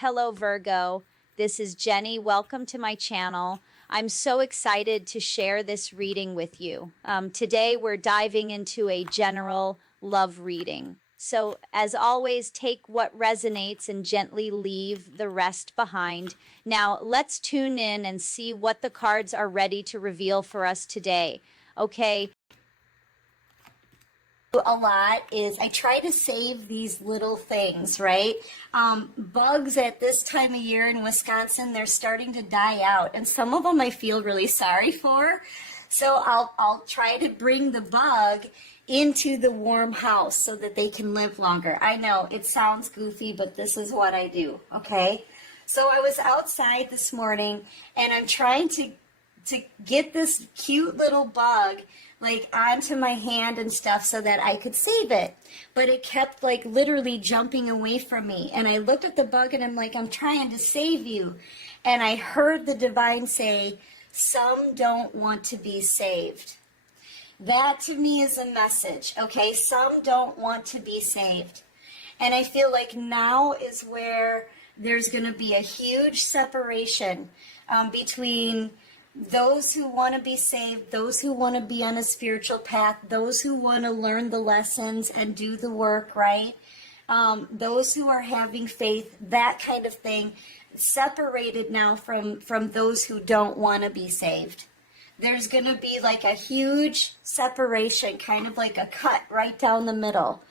Hello, Virgo. This is Jenny. Welcome to my channel. I'm so excited to share this reading with you. Today, we're diving into a general love reading. So, as always, take what resonates and gently leave the rest behind. Now, let's tune in and see what the cards are ready to reveal for us today. Okay. A lot is I try to save these little things, right? Bugs at this time of year in Wisconsin, they're starting to die out, and some of them I feel really sorry for. So I'll try to bring the bug into the warm house so that they can live longer. I know it sounds goofy, but this is what I do, okay? So I was outside this morning and I'm trying to get this cute little bug like onto my hand and stuff so that I could save it. But it kept like literally jumping away from me. And I looked at the bug and I'm like, I'm trying to save you. And I heard the divine say, some don't want to be saved. That to me is a message, okay? Some don't want to be saved. And I feel like now is where there's going to be a huge separation between those who want to be saved, those who want to be on a spiritual path, those who want to learn the lessons and do the work, right? Those who are having faith, that kind of thing, separated now from those who don't want to be saved. There's going to be like a huge separation, kind of like a cut right down the middle.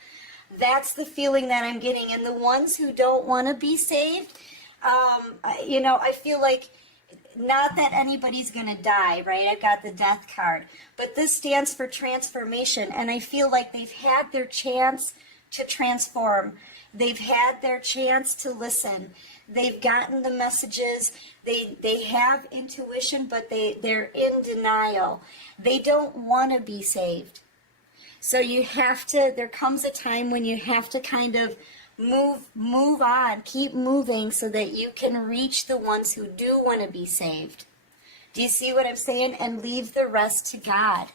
That's the feeling that I'm getting. And the ones who don't want to be saved, I feel like, not that anybody's going to die, right? I've got the death card. But this stands for transformation. And I feel like they've had their chance to transform. They've had their chance to listen. They've gotten the messages. They have intuition, but they're in denial. They don't want to be saved. So there comes a time when you have to kind of move on, keep moving so that you can reach the ones who do want to be saved. Do you see what I'm saying? And leave the rest to God.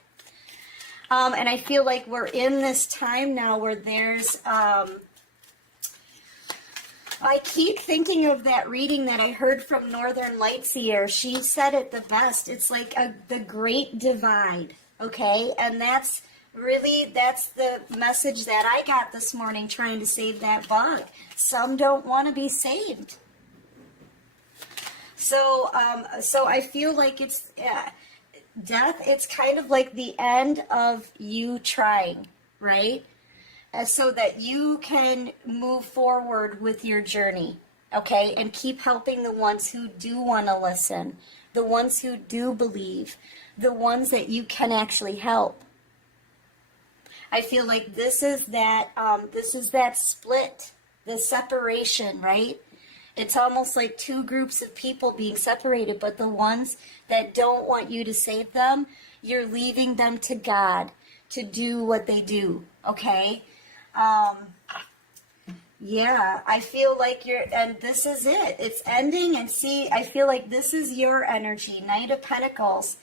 And I feel like we're in this time now where there's, I keep thinking of that reading that I heard from Northern Lightseer. She said it the best. It's like the great divide, okay? And that's the message that I got this morning trying to save that bug. Some don't want to be saved. So I feel like it's death. It's kind of like the end of you trying, right? So that you can move forward with your journey, okay? And keep helping the ones who do want to listen, the ones who do believe, the ones that you can actually help. I feel like this is that split, the separation, right? It's almost like two groups of people being separated, but the ones that don't want you to save them, you're leaving them to God to do what they do, okay? Yeah, I feel like and this is it. It's ending, and see, I feel like this is your energy, Knight of Pentacles.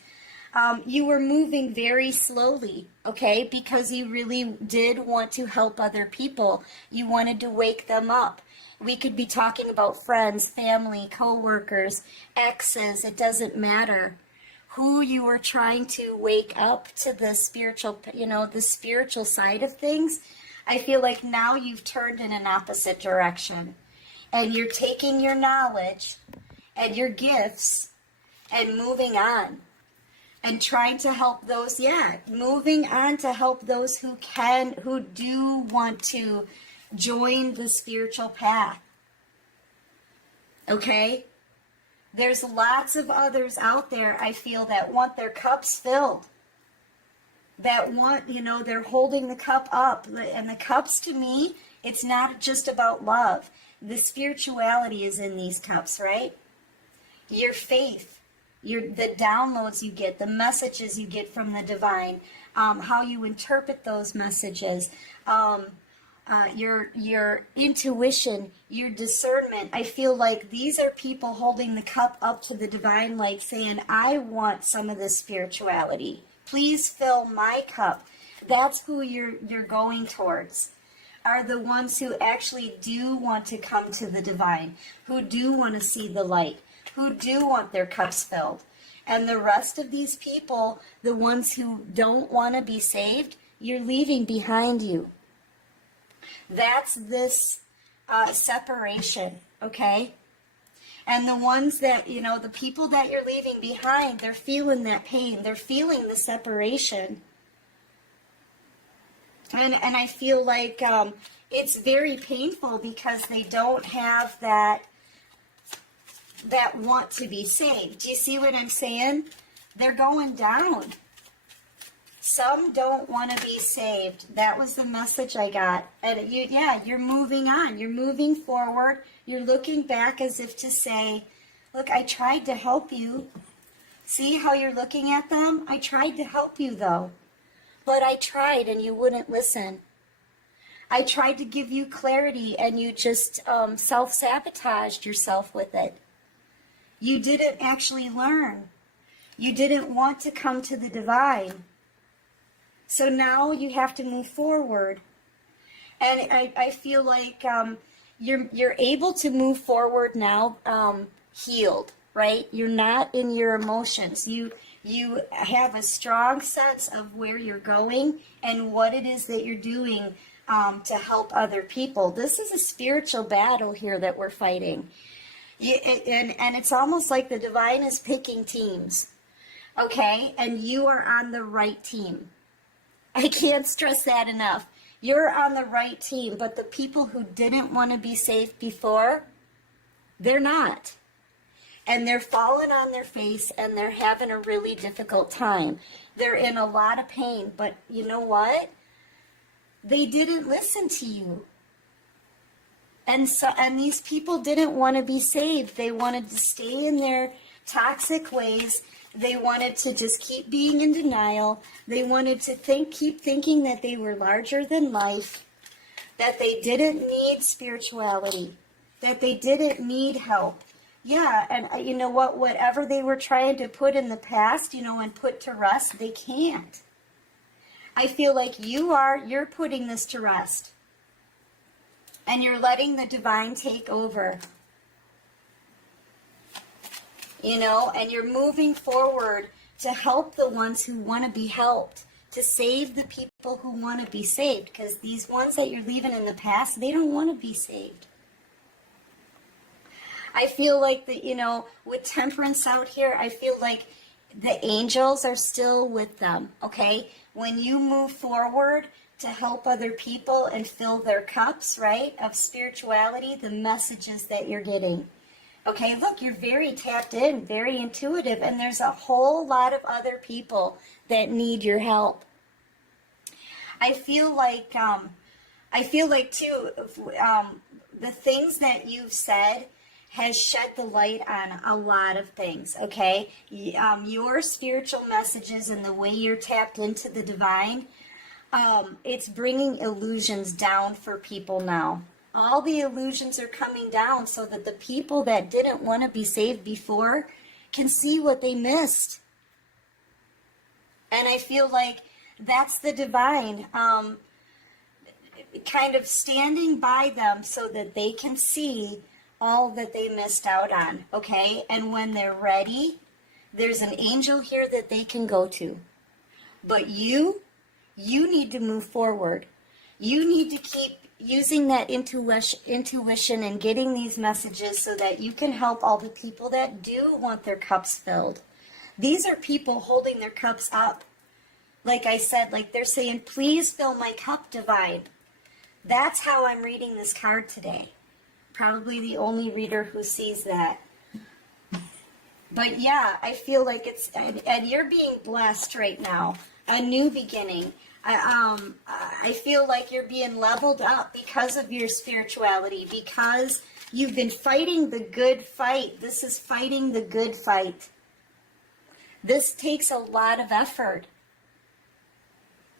You were moving very slowly, okay, because you really did want to help other people. You wanted to wake them up. We could be talking about friends, family, co-workers, exes. It doesn't matter who you were trying to wake up to the spiritual, the spiritual side of things. I feel like now you've turned in an opposite direction, and you're taking your knowledge and your gifts and moving on. And trying to help those, moving on to help those who do want to join the spiritual path. Okay? There's lots of others out there, I feel, that want their cups filled. That want, they're holding the cup up. And the cups, to me, it's not just about love. The spirituality is in these cups, right? Your faith. The downloads you get, the messages you get from the divine, how you interpret those messages, your intuition, your discernment. I feel like these are people holding the cup up to the divine, like saying, I want some of this spirituality. Please fill my cup. That's who you're going towards. are the ones who actually do want to come to the divine, who do want to see the light, who do want their cups filled. And the rest of these people, the ones who don't want to be saved, you're leaving behind you. That's this separation, okay? And the ones that, you know, the people that you're leaving behind, they're feeling that pain. They're feeling the separation. And I feel like it's very painful because they don't have that want to be saved. Do you see what I'm saying? They're going down. Some don't want to be saved. That was the message I got. And you're moving on. You're moving forward. You're looking back as if to say, look, I tried to help you. See how you're looking at them? I tried to help you though. But I tried and you wouldn't listen. I tried to give you clarity and you just self-sabotaged yourself with it. You didn't actually learn. You didn't want to come to the divine. So now you have to move forward. And I feel like you're able to move forward now healed, right? You're not in your emotions. You have a strong sense of where you're going and what it is that you're doing to help other people. This is a spiritual battle here that we're fighting. And it's almost like the divine is picking teams, okay? And you are on the right team. I can't stress that enough. You're on the right team, but the people who didn't want to be saved before, they're not. And they're falling on their face and they're having a really difficult time. They're in a lot of pain, but you know what? They didn't listen to you. And these people didn't want to be saved. They wanted to stay in their toxic ways. They wanted to just keep being in denial. They wanted to keep thinking that they were larger than life, that they didn't need spirituality, that they didn't need help. Yeah, and you know what? Whatever they were trying to put in the past, you know, and put to rest, they can't. I feel like you're putting this to rest. And you're letting the divine take over. You know, and you're moving forward to help the ones who want to be helped, to save the people who want to be saved, because these ones that you're leaving in the past, they don't want to be saved. I feel like that, you know, with temperance out here, I feel like the angels are still with them, okay? When you move forward to help other people and fill their cups, right, of spirituality, the messages that you're getting. Okay, look, you're very tapped in, very intuitive, and there's a whole lot of other people that need your help. I feel like too, the things that you've said has shed the light on a lot of things, okay? Your spiritual messages and the way you're tapped into the divine, it's bringing illusions down for people now. All the illusions are coming down so that the people that didn't want to be saved before can see what they missed. And I feel like that's the divine kind of standing by them so that they can see all that they missed out on, okay? And when they're ready, there's an angel here that they can go to. But you need to move forward. You need to keep using that intuition and getting these messages so that you can help all the people that do want their cups filled. These are people holding their cups up. Like I said, like they're saying, please fill my cup, divine. That's how I'm reading this card today. Probably the only reader who sees that. But yeah, I feel like it's, and you're being blessed right now. A new beginning. I feel like you're being leveled up because of your spirituality, because you've been fighting the good fight. This is fighting the good fight. This takes a lot of effort.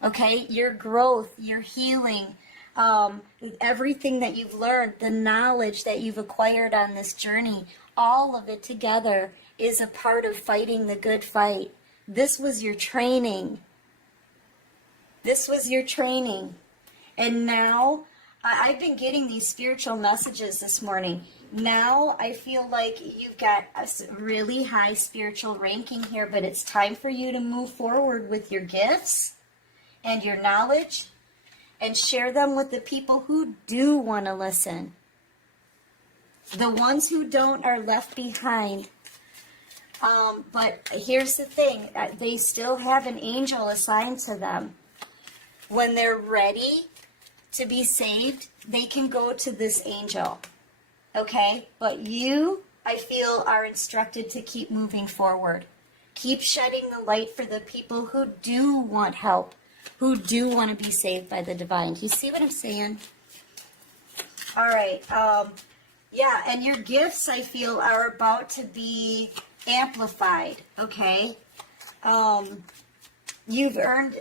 Okay? Your growth, your healing, everything that you've learned, the knowledge that you've acquired on this journey, all of it together is a part of fighting the good fight. This was your training. This was your training. And now I've been getting these spiritual messages this morning. Now I feel like you've got a really high spiritual ranking here, but it's time for you to move forward with your gifts and your knowledge and share them with the people who do want to listen. The ones who don't are left behind. But here's the thing, they still have an angel assigned to them. When they're ready to be saved, they can go to this angel. Okay? But you, I feel, are instructed to keep moving forward. Keep shedding the light for the people who do want help, who do want to be saved by the divine. Do you see what I'm saying? All right. Yeah, and your gifts, I feel, are about to be amplified. Okay? You've earned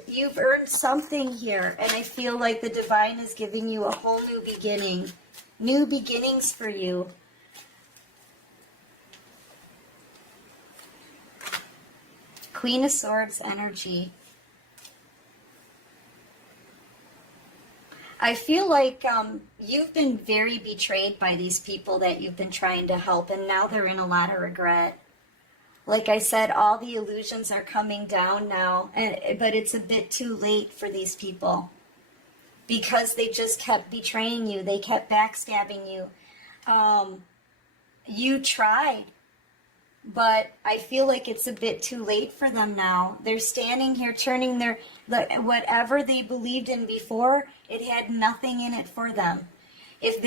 something here, and I feel like the divine is giving you a whole new beginning. New beginnings for you. Queen of Swords energy. I feel like you've been very betrayed by these people that you've been trying to help, and now they're in a lot of regret. Like I said, all the illusions are coming down now, but it's a bit too late for these people. Because they just kept betraying you. They kept backstabbing you. You tried. But I feel like it's a bit too late for them now. They're standing here turning whatever they believed in before, it had nothing in it for them. If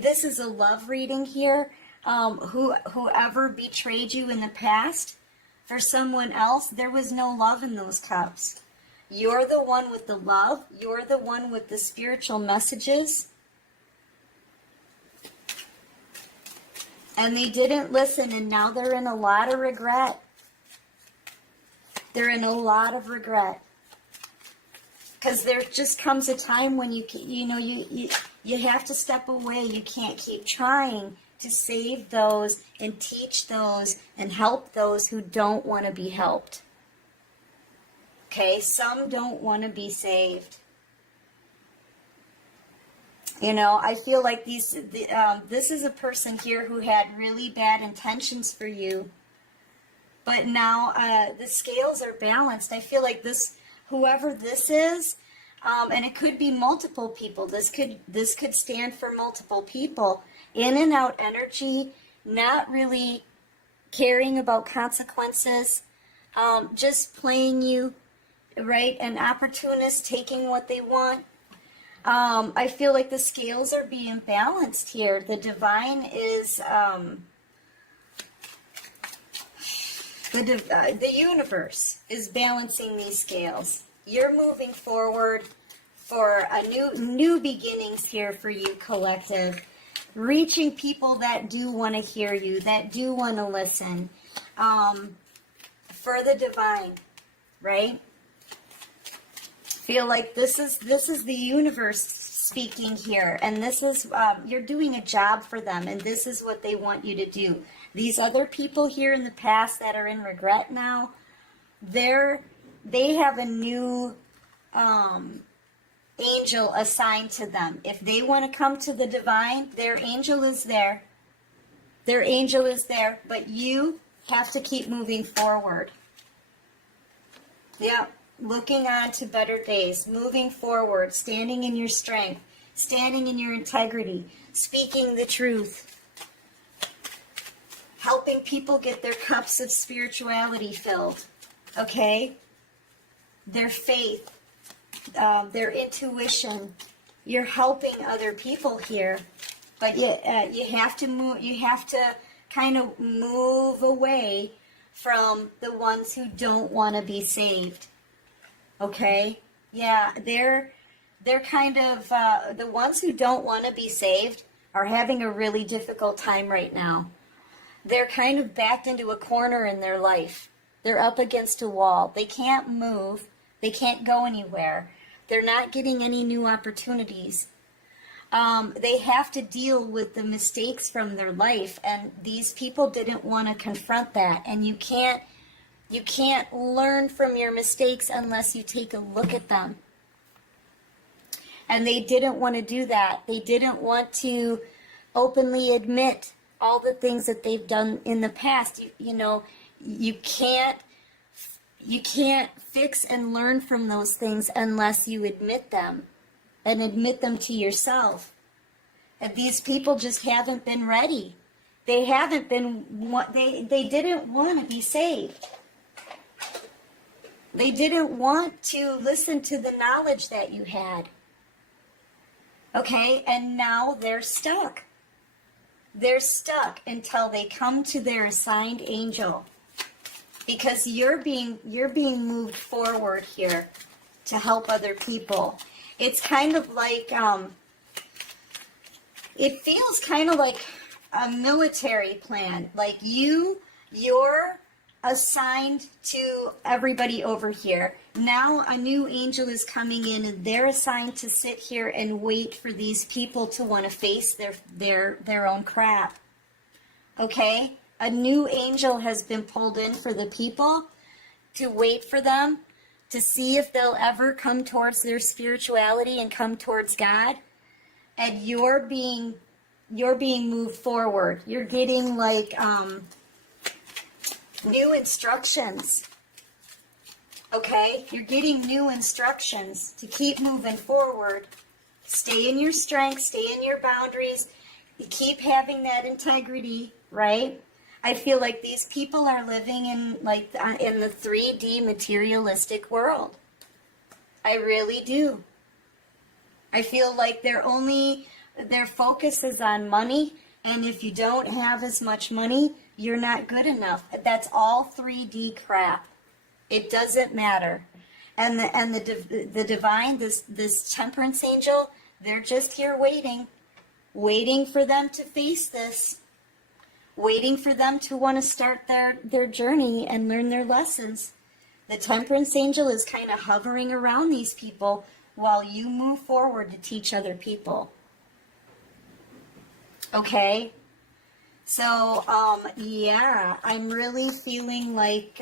this is a love reading here, whoever betrayed you in the past, for someone else, there was no love in those cups. You're the one with the love. You're the one with the spiritual messages. And they didn't listen, and now they're in a lot of regret. They're in a lot of regret. Because there just comes a time when you have to step away. You can't keep trying to save those and teach those and help those who don't want to be helped. Okay, some don't want to be saved. You know, I feel like this is a person here who had really bad intentions for you. But now the scales are balanced. I feel like whoever this is, and it could be multiple people. This could stand for multiple people. In and out energy, not really caring about consequences, just playing you. Right, an opportunist taking what they want. I feel like the scales are being balanced here. The divine is the universe is balancing these scales. You're moving forward for a new beginnings here for you, collective. Reaching people that do want to hear you, that do want to listen. For the divine, right? Feel like this is the universe speaking here, and this is you're doing a job for them, and this is what they want you to do. These other people here in the past that are in regret now, they have a new angel assigned to them. If they want to come to the divine, their angel is there. Their angel is there, but you have to keep moving forward. Yeah. Looking on to better days, moving forward, standing in your strength, standing in your integrity, speaking the truth, helping people get their cups of spirituality filled, okay? Their faith, their intuition. You're helping other people here, but you have to move. You have to kind of move away from the ones who don't want to be saved. Okay, yeah, they're kind of, the ones who don't want to be saved are having a really difficult time right now. They're kind of backed into a corner in their life. They're up against a wall. They can't move. They can't go anywhere. They're not getting any new opportunities. They have to deal with the mistakes from their life, and these people didn't want to confront that, and you can't learn from your mistakes unless you take a look at them. And they didn't want to do that. They didn't want to openly admit all the things that they've done in the past. You know, you can't fix and learn from those things unless you admit them and admit them to yourself. And these people just haven't been ready. They haven't been, they didn't want to be saved. They didn't want to listen to the knowledge that you had. Okay, and now they're stuck. They're stuck until they come to their assigned angel. Because you're being moved forward here to help other people. It's kind of like, it feels kind of like a military plan. Like you're assigned to everybody over here. Now a new angel is coming in and they're assigned to sit here and wait for these people to want to face their own crap. Okay? A new angel has been pulled in for the people to wait for them, to see if they'll ever come towards their spirituality and come towards God. And you're being moved forward. You're getting like new instructions. Okay? You're getting new instructions to keep moving forward. Stay in your strength, stay in your boundaries. You keep having that integrity, right? I feel like these people are living in the 3D materialistic world. I really do. I feel like their focus is on money, and if you don't have as much money, you're not good enough. That's all 3D crap. It doesn't matter. And the divine, this temperance angel, they're just here waiting for them to face this. Waiting for them to want to start their journey and learn their lessons. The temperance angel is kind of hovering around these people while you move forward to teach other people. Okay? So, yeah, I'm really feeling like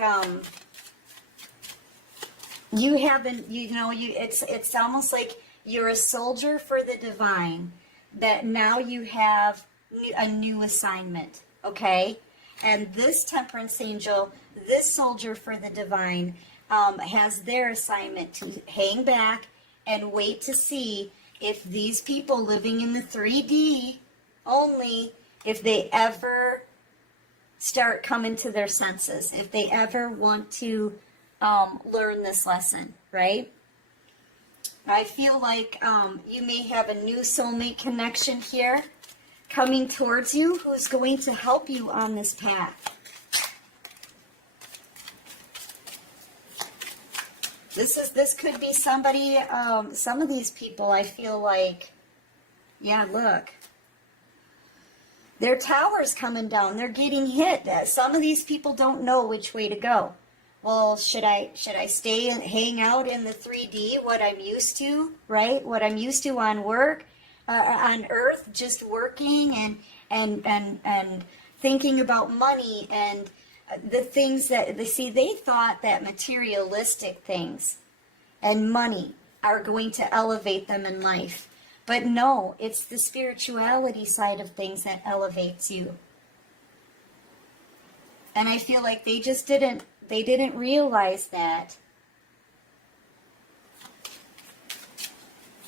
you haven't, it's almost like you're a soldier for the divine, that now you have a new assignment. Okay, and this temperance angel, this soldier for the divine, has their assignment to hang back and wait to see if these people living in the 3D only, if they ever start coming to their senses, if they ever want to learn this lesson, right? I feel like you may have a new soulmate connection here coming towards you, who's going to help you on this path. This could be somebody, some of these people, I feel like, yeah, look. Their tower's coming down. They're getting hit. Some of these people don't know which way to go. Well, should I stay and hang out in the 3D, what I'm used to, right? What I'm used to on work? On earth, just working and thinking about money and the things that they thought that materialistic things and money are going to elevate them in life. But no, it's the spirituality side of things that elevates you. And I feel like they didn't realize that.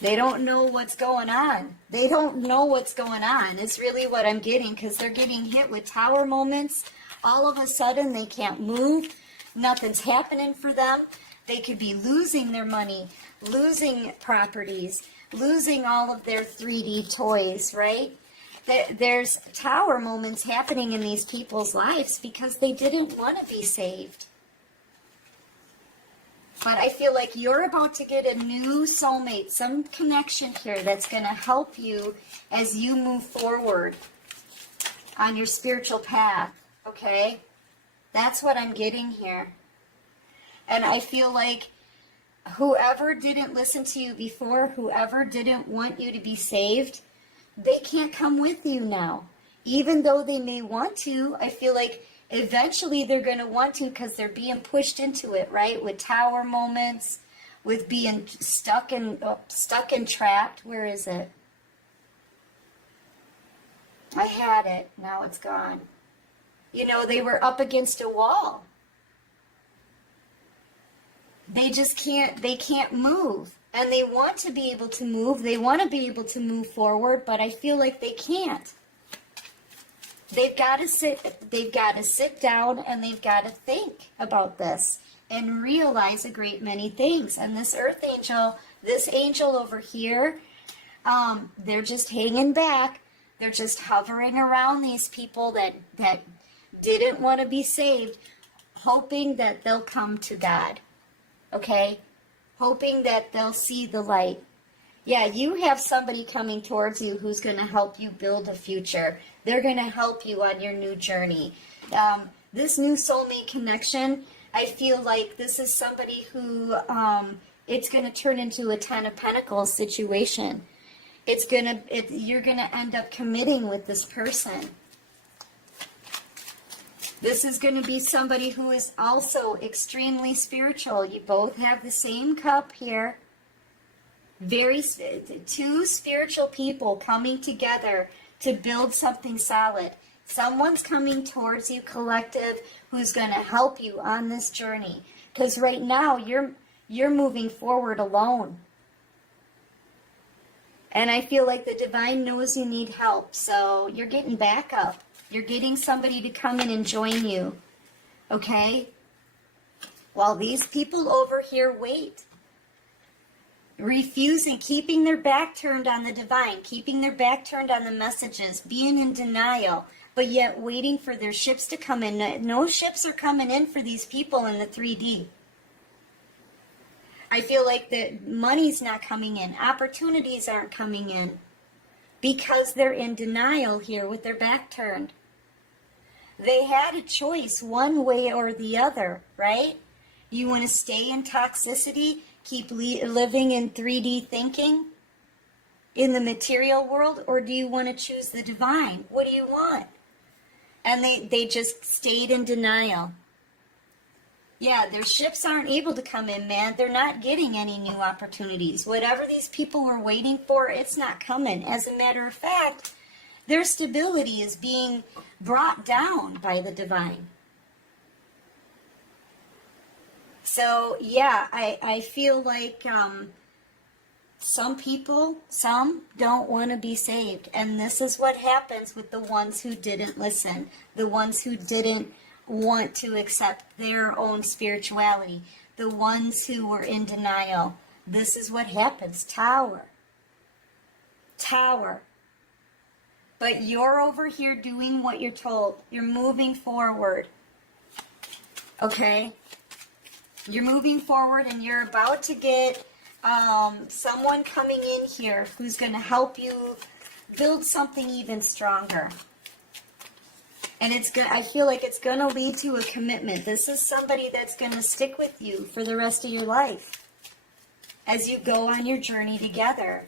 They don't know what's going on. They don't know what's going on. It's really what I'm getting, because they're getting hit with tower moments. All of a sudden, they can't move. Nothing's happening for them. They could be losing their money, losing properties, losing all of their 3D toys, right? There's tower moments happening in these people's lives because they didn't want to be saved. But I feel like you're about to get a new soulmate, some connection here that's going to help you as you move forward on your spiritual path, okay? That's what I'm getting here. And I feel like whoever didn't listen to you before, whoever didn't want you to be saved, they can't come with you now. Even though they may want to, I feel like eventually they're going to want to, because they're being pushed into it, right? With tower moments, with being stuck and trapped. Where is it? I had it. Now it's gone. You know, they were up against a wall. They just can't move. And they want to be able to move. They want to be able to move forward, but I feel like they can't. They've got to sit down and they've got to think about this and realize a great many things. And this earth angel, this angel over here, they're just hanging back. They're just hovering around these people that didn't want to be saved, hoping that they'll come to God. Okay? Hoping that they'll see the light. Yeah, you have somebody coming towards you who's going to help you build a future. They're going to help you on your new journey. This new soulmate connection, I feel like this is somebody who it's going to turn into a Ten of Pentacles situation. You're going to end up committing with this person. This is going to be somebody who is also extremely spiritual. You both have the same cup here. Two spiritual people coming together to build something solid. Someone's coming towards you, collective, who's going to help you on this journey. Because right now, you're moving forward alone. And I feel like the divine knows you need help, so you're getting backup. You're getting somebody to come in and join you, okay? While these people over here wait, refusing, keeping their back turned on the divine, keeping their back turned on the messages, being in denial, but yet waiting for their ships to come in. No ships are coming in for these people in the 3D. I feel like the money's not coming in. Opportunities aren't coming in because they're in denial here with their back turned. They had a choice one way or the other, right? You want to stay in toxicity, keep living in 3D thinking in the material world, or do you want to choose the divine? What do you want? And they just stayed in denial. Yeah, their ships aren't able to come in, man. They're not getting any new opportunities. Whatever these people were waiting for, it's not coming. As a matter of fact, their stability is being brought down by the divine. So, yeah, I feel like some don't want to be saved. And this is what happens with the ones who didn't listen, the ones who didn't want to accept their own spirituality, the ones who were in denial. This is what happens. Tower. But you're over here doing what you're told. You're moving forward. Okay? You're moving forward and you're about to get someone coming in here who's going to help you build something even stronger. And I feel like it's going to lead to a commitment. This is somebody that's going to stick with you for the rest of your life as you go on your journey together.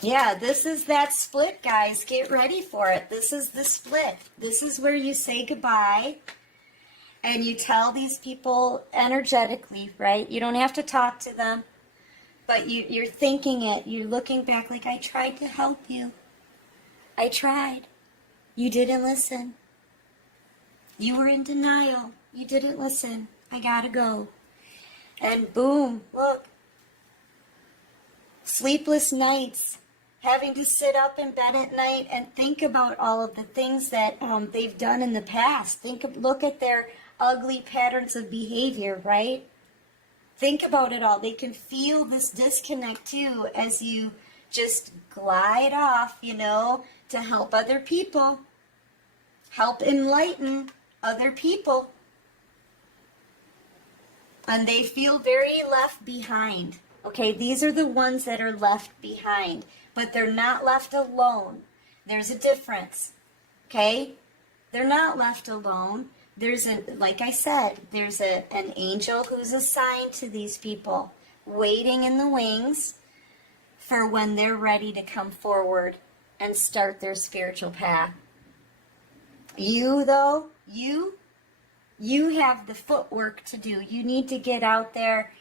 Yeah, this is that split, guys. Get ready for it. This is the split. This is where you say goodbye and you tell these people energetically, right? You don't have to talk to them, but you're thinking it. You're looking back like, I tried to help you. I tried. You didn't listen. You were in denial. You didn't listen. I gotta go. And boom, look. Sleepless nights. Having to sit up in bed at night and think about all of the things that they've done in the past. Look at their ugly patterns of behavior, right? Think about it all. They can feel this disconnect too as you just glide off, to help other people, help enlighten other people. And they feel very left behind. Okay, these are the ones that are left behind, but they're not left alone. There's a difference. Okay? They're not left alone. Like I said, there's an angel who's assigned to these people, waiting in the wings for when they're ready to come forward and start their spiritual path. You, though, You have the footwork to do. You need to get out there,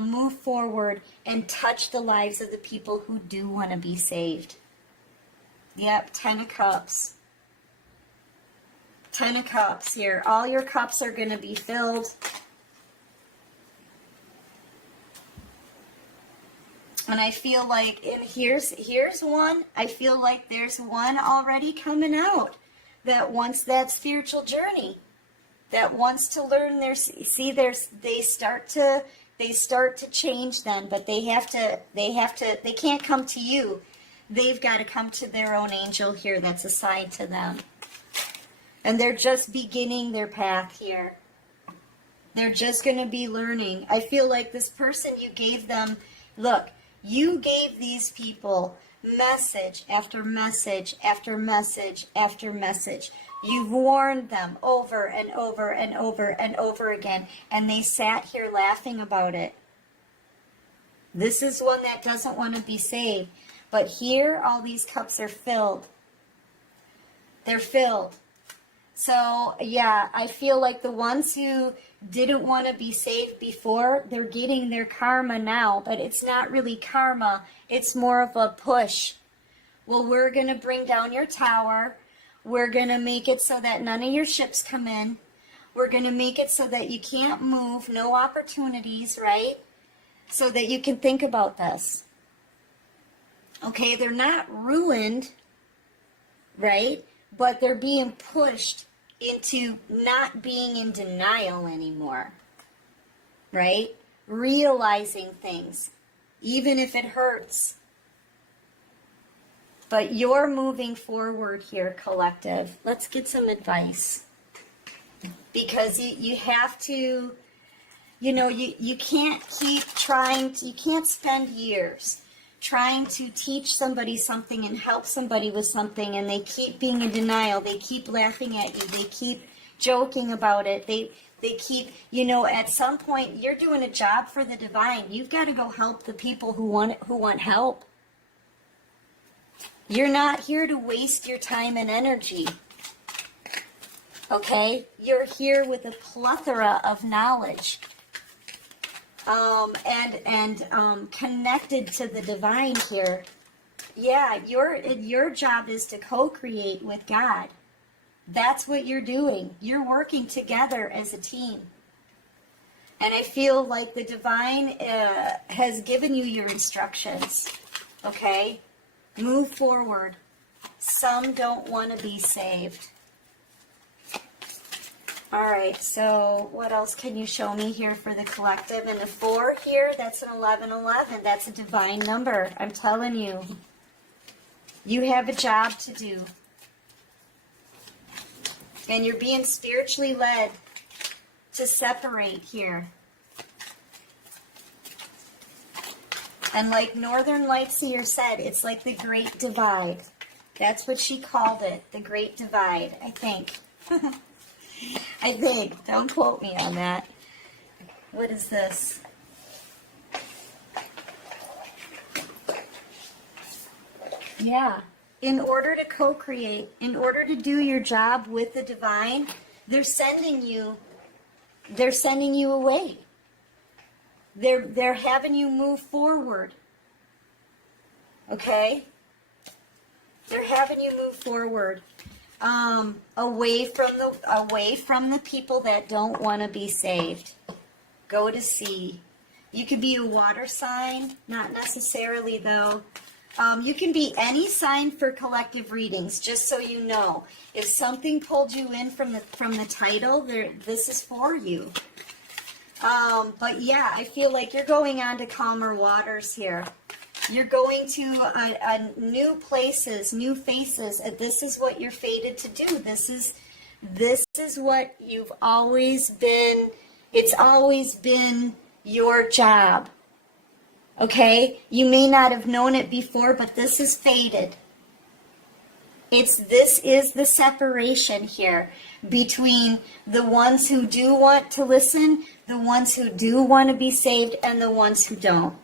move forward, and touch the lives of the people who do want to be saved. Yep, 10 of Cups. 10 of Cups here. All your cups are going to be filled. And I feel like, and here's one, I feel like there's one already coming out that wants that spiritual journey, that wants to learn their, see, they start to change then, but they can't come to you. They've got to come to their own angel here that's assigned to them. And they're just beginning their path here. They're just going to be learning. I feel like this person, you gave them, look, you gave these people message after message after message after message. You've warned them over and over and over and over again, and they sat here laughing about it. This is one that doesn't want to be saved. But here, all these cups are filled. They're filled. So, yeah, I feel like the ones who didn't want to be saved before, they're getting their karma now, but it's not really karma. It's more of a push. Well, we're going to bring down your tower. We're going to make it so that none of your ships come in. We're going to make it so that you can't move, no opportunities, right? So that you can think about this. Okay, they're not ruined, right? But they're being pushed into not being in denial anymore, right? Realizing things, even if it hurts. But you're moving forward here, collective. Let's get some advice. Because you have to, you know, you can't keep trying, you can't spend years trying to teach somebody something and help somebody with something, and they keep being in denial. They keep laughing at you. They keep joking about it. They keep, you know, at some point, you're doing a job for the divine. You've got to go help the people who want help. You're not here to waste your time and energy. Okay? You're here with a plethora of knowledge. And connected to the divine here. Yeah, your job is to co-create with God. That's what you're doing. You're working together as a team. And I feel like the divine has given you your instructions. Okay? Move forward. Some don't want to be saved. All right, so what else can you show me here for the collective? And a 4 here, that's an 1111. That's a divine number. I'm telling you. You have a job to do. And you're being spiritually led to separate here. And like Northern Light Seer said, it's like the Great Divide. That's what she called it, the Great Divide, I think. I think. Don't quote me on that. What is this? Yeah. In order to co-create, in order to do your job with the divine, they're sending you away. They're having you move forward. Okay? They're having you move forward. Away from the people that don't want to be saved. Go to sea. You could be a water sign, not necessarily though. You can be any sign for collective readings, just so you know. If something pulled you in from the title, this is for you. But yeah, I feel like you're going on to calmer waters here. You're going to new places, new faces, and this is what you're fated to do. This is what you've always been. It's always been your job. Okay? You may not have known it before, but this is fated. This is the separation here between the ones who do want to listen, the ones who do want to be saved, and the ones who don't.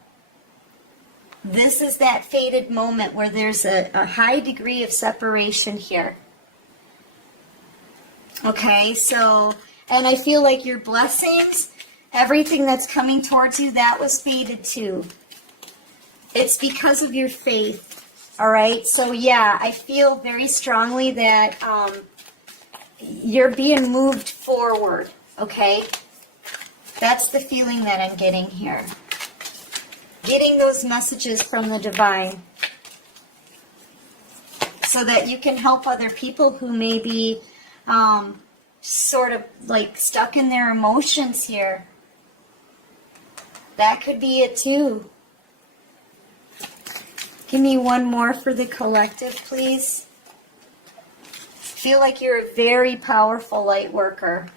This is that fated moment where there's a high degree of separation here. Okay, so And I feel like your blessings, everything that's coming towards you, that was fated too. It's because of your faith. All right. So yeah, I feel very strongly that you're being moved forward. Okay. That's the feeling that I'm getting here. Getting those messages from the divine so that you can help other people who may be sort of like stuck in their emotions here. That could be it too. Give me one more for the collective, please. Feel like you're a very powerful light worker.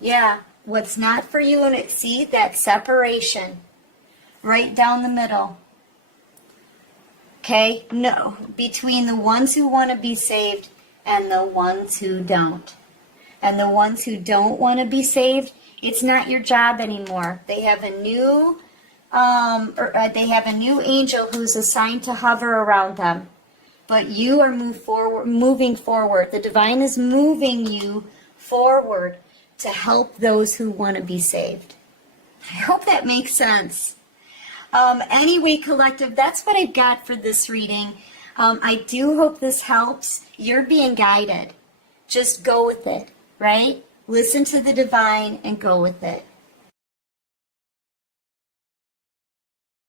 Yeah, what's not for you, and see that separation right down the middle. Okay, no, between the ones who want to be saved and the ones who don't. And the ones who don't want to be saved, it's not your job anymore. They have a new angel who's assigned to hover around them. But you are moving forward. The divine is moving you forward to help those who want to be saved. I hope that makes sense. Anyway, collective, that's what I've got for this reading. I do hope this helps. You're being guided. Just go with it, right? Listen to the divine and go with it.